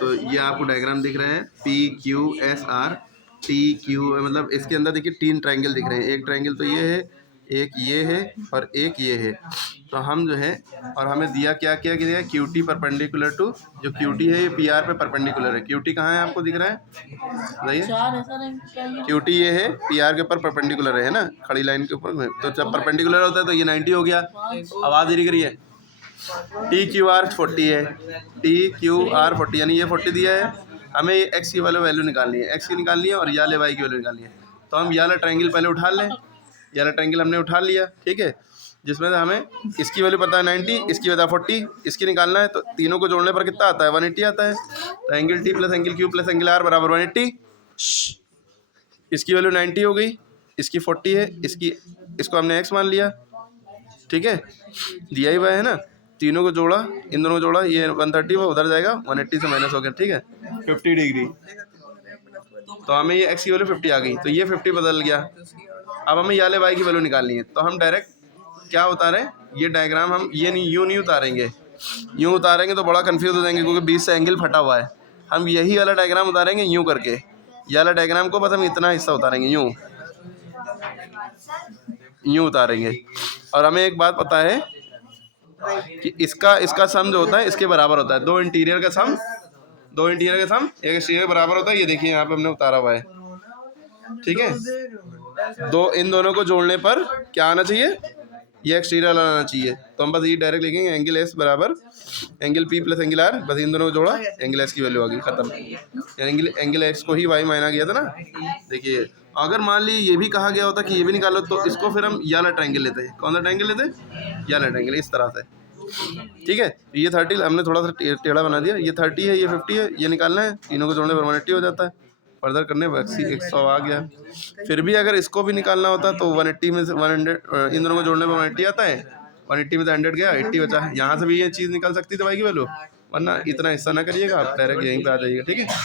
तो ये आपको डायग्राम दिख रहे हैं PQSR TQ, मतलब इसके अंदर देखिए 3 ट्रायंगल दिख रहे हैं। एक ट्रायंगल तो ये है, एक ये है और एक ये है। तो हम जो है, और हमें दिया क्या क्या दिया, QT परपेंडिकुलर टू, जो QT है ये PR पे परपेंडिकुलर है। QT कहाँ है आपको दिख रहा है, बताइए। QT ये है, PR के ऊपर परपेंडिकुलर है ना, खड़ी लाइन के ऊपर। तो जब परपेंडिकुलर होता है तो ये 90 हो गया। आवाज़ दिख रही है। TQR 40 है, TQR 40 यानी ये 40 दिया है। हमें ये एक्स की वैल्यू निकालनी है, एक्स की निकालनी है और याले वाई की वैल्यू निकालनी है। तो हम याला ट्रायंगल पहले उठा लें। याला ट्रायंगल हमने उठा लिया, ठीक है, जिसमें से हमें इसकी वैल्यू पता है 90, इसकी पता है 40, इसकी निकालना है। तो तीनों को जोड़ने पर कितना आता है, 180 आता है। तो angle T plus angle Q plus angle R बराबर 180। इसकी वैल्यू 90 हो गई, इसकी 40 है, इसको हमने एक्स मान लिया, ठीक है, दिया ही हुआ है ना। तीनों को जोड़ा, इन दोनों को जोड़ा, ये 130 वो उधर जाएगा, 180 से माइनस हो गया, ठीक है, 50 डिग्री। तो हमें ये एक्स की वैल्यू 50 आ गई, तो ये 50 बदल गया। अब हमें याले वाई की वैल्यू निकालनी है। तो हम डायरेक्ट क्या उतारें, ये डायग्राम हम ये नहीं, यूँ नहीं उतारेंगे। यूँ उतारेंगे तो बड़ा कन्फ्यूज हो जाएंगे, क्योंकि बीच से एंगल फटा हुआ है। हम यही वाला डायग्राम उतारेंगे यूँ करके। ये वाला डायग्राम को बस हम इतना हिस्सा उतारेंगे, यूँ उतारेंगे। और हमें एक बात पता है कि इसका सम जो होता है इसके बराबर होता है। दो इंटीरियर का सम एक एक्सटीरियर के बराबर होता है। ये देखिए यहाँ पे हमने उतारा हुआ है, ठीक है। इन दोनों को जोड़ने पर क्या आना चाहिए, ये एक्सटीरियर आना चाहिए। तो हम बस ये डायरेक्ट लिखेंगे एंगल एस बराबर angle P plus angle R। बस इन दोनों को जोड़ा, एंगल एस की वैल्यू आ गई, खत्म। एंगल एक्स को ही वाई माना गया था ना। देखिए, अगर मान ली ये भी कहा गया होता कि ये भी निकालो, तो इसको फिर हम याला ट्रायंगल लेते हैं। कौन सा ट्रायंगल लेते हैं, याला ट्रायंगल, इस तरह से, ठीक है। ये 30 हमने थोड़ा सा टेढ़ा बना दिया। ये 30 है, ये 50 है, ये निकालना है। तीनों को जोड़ने पर 180 हो जाता है। फर्दर करने पर 100 आ गया। फिर भी अगर इसको भी निकालना होता तो 180 में से 100, इन दोनों को जोड़ने पर 180 आता है। 180 में से 100 गया, 80 बचा है। यहाँ से भी ये चीज़ निकाल सकती थी वाई की वैल्यू, वरना इतना हिस्सा ना करिएगा, आप डायरेक्ट यहीं पे आ जाइएगा, ठीक है।